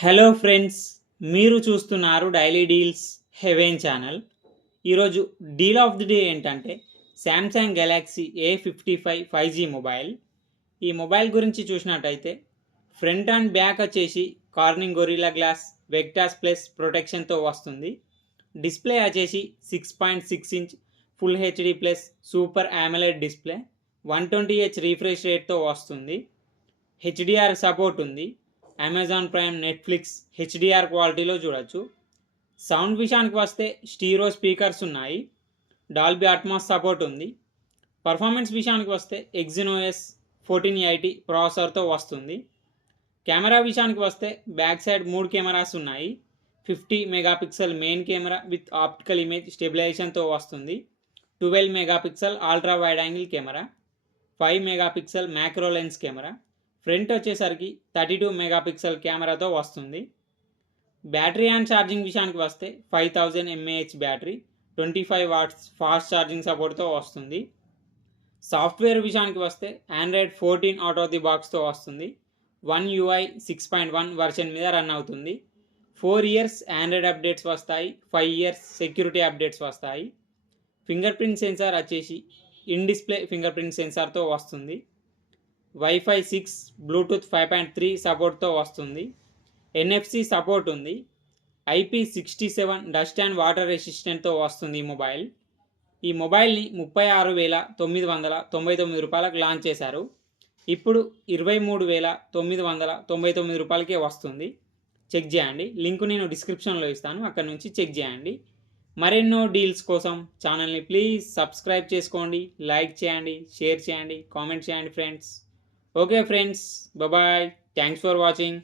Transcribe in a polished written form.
Hello friends, మీరు చూస్తున్నారు daily deals heaven channel. ఈరోజు డీల్ ఆఫ్ ది డే ఏంటంటే Samsung Galaxy A55 5G mobile. ఈ మొబైల్ గురించి చూసినట్టయితే ఫ్రంట్ అండ్ బ్యాక్ వచ్చేసి Corning Gorilla Glass Victus plus ప్రొటెక్షన్తో వస్తుంది. డిస్ప్లే వచ్చేసి 6.6 inch full HD plus super AMOLED display 120Hz refresh రేట్తో వస్తుంది. హెచ్డిఆర్ సపోర్ట్ ఉంది. అమెజాన్ ప్రైమ్, నెట్ఫ్లిక్స్ హెచ్డిఆర్ క్వాలిటీలో చూడొచ్చు. సౌండ్ విషయానికి వస్తే స్టీరో స్పీకర్స్ ఉన్నాయి. డాల్బీ అట్మాస్ సపోర్ట్ ఉంది. పర్ఫార్మెన్స్ విషయానికి వస్తే ఎగ్జినోఎస్ 1480 ప్రాసెసర్తో వస్తుంది. కెమెరా విషయానికి వస్తే బ్యాక్ సైడ్ 3 కెమెరాస్ ఉన్నాయి. 50 megapixel main camera with optical image స్టెబిలైజేషన్తో వస్తుంది. 12 megapixel ultra wide angle camera, 5 megapixel macro lens camera. Front వచ్చేసరికి 32 మెగాపిక్సెల్ కెమెరాతో వస్తుంది. బ్యాటరీ అండ్ ఛార్జింగ్ విషయానికి వస్తే 5000 mAh battery, 25 watts fast charging సపోర్ట్తో వస్తుంది. సాఫ్ట్వేర్ విషయానికి వస్తే ఆండ్రాయిడ్ 14 అవుట్ ఆఫ్ ది బాక్స్తో వస్తుంది. One UI 6.1 వర్షన్ మీద రన్ అవుతుంది. 4 ఇయర్స్ ఆండ్రాయిడ్ అప్డేట్స్ వస్తాయి. 5 ఇయర్స్ సెక్యూరిటీ అప్డేట్స్ వస్తాయి. ఫింగర్ ప్రింట్ సెన్సార్ వచ్చేసి ఇన్ డిస్ప్లే ఫింగర్ ప్రింట్ సెన్సార్తో వస్తుంది. వైఫై 6, బ్లూటూత్ 5.3 సపోర్ట్తో వస్తుంది. NFC సపోర్ట్ ఉంది. IP67 డస్ట్ అండ్ వాటర్ రెసిస్టెంట్తో వస్తుంది ఈ మొబైల్ని 36,999 రూపాయలకు లాంచ్ చేశారు. ఇప్పుడు 23,999 రూపాయలకే వస్తుంది. చెక్ చేయండి. లింక్ నేను డిస్క్రిప్షన్లో ఇస్తాను, అక్కడ నుంచి చెక్ చేయండి. మరెన్నో డీల్స్ కోసం ఛానల్ని ప్లీజ్ సబ్స్క్రైబ్ చేసుకోండి, లైక్ చేయండి, షేర్ చేయండి, కామెంట్ చేయండి friends. Okay friends, bye bye. Thanks for watching.